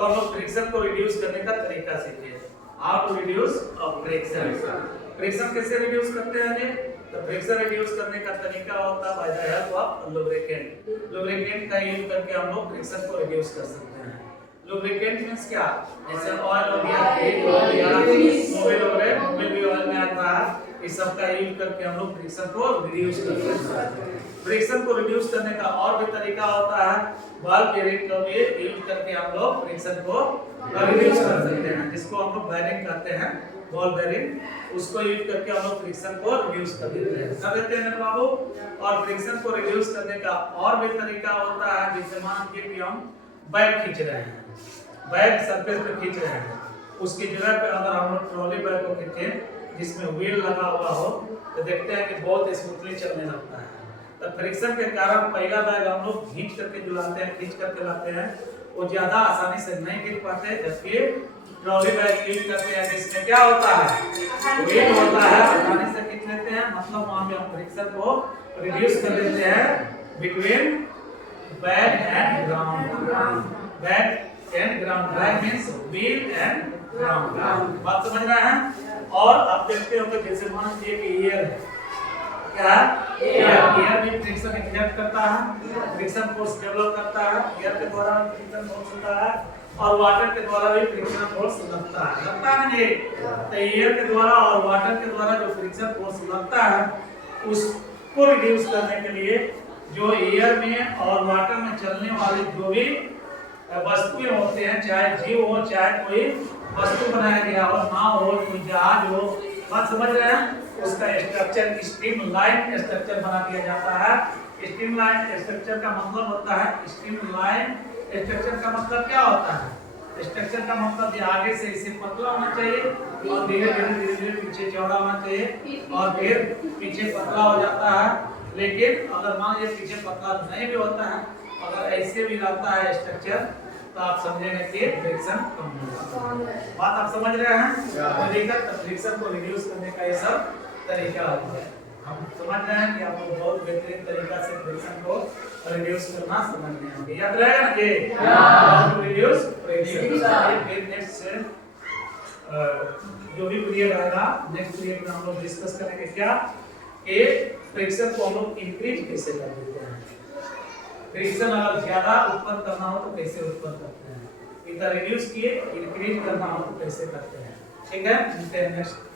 तो हम लोग फ्रिक्शन को रिड्यूस करने का तरीका सीखे। How to reduce friction. Friction कैसे रिड्यूस करते हैं ये? तो फ्रिक्शन रिड्यूस करने का तरीका होता है by the help of lubricant. Lubricant का यूज करके हम लोग फ्रिक्शन को रिड्यूस कर सकते हैं। लुब्रिकेंट मींस क्या? जैसे ऑयल हो गया, तेल हो गया, मोबिल ऑयल, मोबिल भी ऑयल में आता है। इस सब का यूज करके हम लोग फ्रिक्शन को रिड्यूस कर सकते हैं। फ्रिक्शन को रिड्यूस करने का और भी तरीका होता है, बॉल बेयरिंग का भी यूज करके हम लोग फ्रिक्शन को रिड्यूस कर सकते हैं, जिसको हम लोग बेयरिंग कहते हैं, बॉल बेयरिंग। उसको यूज करके हम लोग फ्रिक्शन को रिड्यूस कर देते हैं। कर देते हैं ना बाबू। और फ्रिक्शन को रिड्यूस करने का और भी तरीका होता है, जैसे मान लीजिए कि हम बैग खींच रहे हैं, बैग सरफेस पे खींच रहे हैं, उसकी जगह पे अगर हम लोग ट्रॉली बैग को खींचे जिसमें व्हील लगा हुआ हो, तो देखते हैं कि बहुत स्मूथली चलने लगता है। तो फ्रिक्शन के कारण पहला बैग हम लोग खींच करके जो लाते हैं, खींच करके लाते हैं, वो ज्यादा आसानी से नहीं गिर पाते, जबकि ट्रॉली बैग यूज करते हैं जिसमें क्या होता है, व्हील होता है, आसानी से खींच लेते हैं। मतलब वहां पे हम फ्रिक्शन को रिड्यूस कर देते हैं between bag and ground. Bag and ground, bag means wheel and ground. बात समझ रहे हैं? और आप देखते होंगे जैसे मान लीजिए कि एयर है, क्या एयर भी फ्रिक्शन एक्सर्ट करता है, फ्रिक्शन फोर्स डेवलप करता है, एयर के द्वारा फ्रिक्शन फोर्स होता है, और वाटर के द्वारा भी फ्रिक्शन फोर्स लगता है ना ये। तो एयर के द्वारा और वाटर के द्वारा जो फ्रिक्शन फोर्स लगता है, उसको रिड्यूस करने के लिए जो एयर में और वाटर में चलने वाले जो भी वस्तुएं होते हैं, चाहे जीव हो, चाहे कोई वस्तु बनाया गया हो, नाव हो, कोई जहाज हो, बात समझ रहे हैं? उसका स्ट्रक्चर स्ट्रीमलाइन स्ट्रक्चर बना दिया जाता है। स्ट्रीमलाइन स्ट्रक्चर का मतलब होता है, स्ट्रीमलाइन स्ट्रक्चर का मतलब क्या होता है? स्ट्रक्चर का मतलब ये आगे से इसे पतला होना चाहिए और धीरे धीरे पीछे चौड़ा होना चाहिए और फिर पीछे पतला हो जाता है। लेकिन अगर मान लीजिए पीछे पतला नहीं भी होता है, अगर ऐसे भी रहता है स्ट्रक्चर, तो आप समझेंगे कि फ्रिक्शन कम होगा। बात आप समझ रहे हैं? फ्रिक्शन को रिड्यूस करने का ये सब तरीका होता है। हम समझ रहे हैं कि आप लोग बहुत बेहतरीन तरीका से फ्रिक्शन को रिड्यूस करना समझ रहे हैं। याद रहेगा ना ये रिड्यूस फ्रिक्शन। फिर नेक्स्ट जो भी पीरियड आएगा, नेक्स्ट पीरियड में हम लोग डिस्कस करेंगे क्या, कि फ्रिक्शन को हम लोग इंक्रीज कैसे कर देते हैं। फ्रिक्शन अगर ज्यादा उत्पन्न करना हो तो कैसे उत्पन्न करते हैं, इधर रिड्यूस किए इंक्रीज करना हो तो कैसे करते हैं। ठीक है, नेक्स्ट